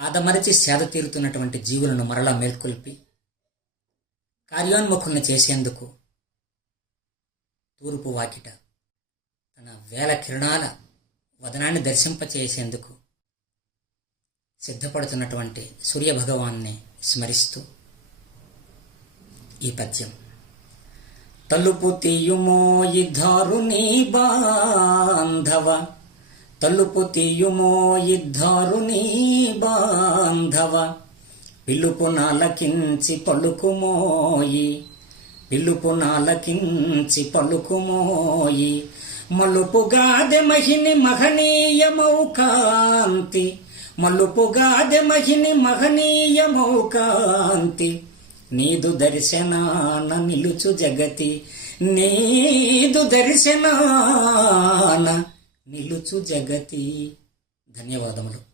ఆదమరచి సేద తీరుతున్నటువంటి జీవులను మరలా మేల్కొల్పి కార్యోన్ముఖుల్ని చేసేందుకు తూర్పు వాకిట తన వేల కిరణాల వదనాన్ని దర్శింపచేసేందుకు సిద్ధపడుతున్నటువంటి సూర్యభగవాన్ని స్మరిస్తూ ఈ పద్యం. తలుపు తీయుమోయి ధారుని బాంధవ, తలుపు తీయుమోయి ధారుని బాంధవ, పిలుపు నాలకించి పలుకుమోయి, పిలుపు నాలకించి పలుకుమోయి, మలుపుగాదె మహిని మహనీయమౌ కాంతి, మలుపుగాదె మహిని మహనీయమౌ కాంతి, నీదు దర్శనాన నిలుచు జగతి, నీదు దర్శనాన నిలుచు జగతి. ధన్యవాదములు.